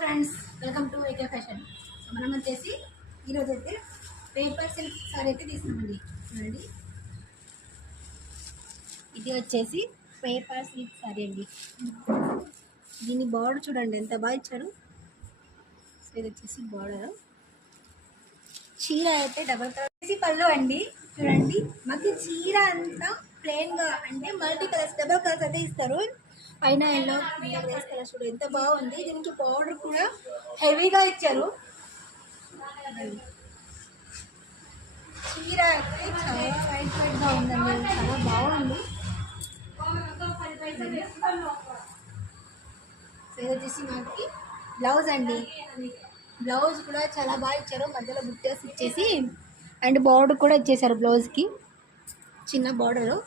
Friends, welcome to AK fashion. మనం వచ్చేసి ఈరోజు అయితే పేపర్ సిల్క్ సారీ అయితే తీస్తామండి. చూడండి, ఇది వచ్చేసి పేపర్ సిల్క్ సారీ అండి. దీని బార్డర్ చూడండి ఎంత బాగా ఇచ్చారు. సో ఇది వచ్చేసి బార్డర్. చీర అయితే డబల్ కలర్ వేసి పళ్ళు అండి. చూడండి, మాకు చీర అంతా ప్లెయిన్గా అంటే మల్టీ కలర్స్ డబల్ కలర్స్ అయితే ఇస్తారు. పైన ఎల్లో రేస్ కలర్స్ కూడా ఎంత బాగుంది. దీనికి బార్డర్ కూడా హెవీగా ఇచ్చారు. చీర అయితే చాలా వైట్ వైట్గా ఉందండి, చాలా బాగుంది. సో వచ్చేసి మనకి బ్లౌజ్ అండి. బ్లౌజ్ కూడా చాలా బాగా ఇచ్చారు, మధ్యలో బుట్టేసి ఇచ్చేసి అండ్ బార్డర్ కూడా ఇచ్చేసారు. బ్లౌజ్కి చిన్న బార్డరు.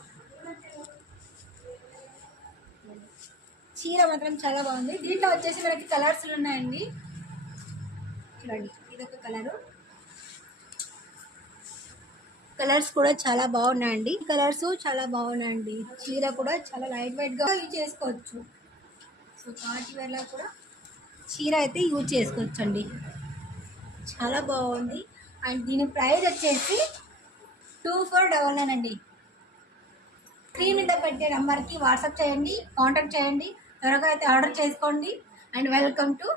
చీర మాత్రం చాలా బాగుంది. దీంట్లో వచ్చేసి మనకి కలర్స్ ఉన్నాయండి. చూడండి, ఇదొక కలరు. కలర్స్ కూడా చాలా బాగున్నాయండి. కలర్స్ చాలా బాగున్నాయండి. చీర కూడా చాలా లైట్ వెయిట్ గా యూజ్ చేసుకోవచ్చు. సో పార్టీ వేర్ లా కూడా చీర అయితే యూజ్ చేసుకోవచ్చు అండి. చాలా బాగుంది. అండ్ దీని ప్రైస్ వచ్చేసి 2499 అండి. స్క్రీన్ మీద పెట్టే నెంబర్కి వాట్సాప్ చేయండి, కాంటాక్ట్ చేయండి. త్వరగా అయితే ఆర్డర్ చేసుకోండి. And welcome to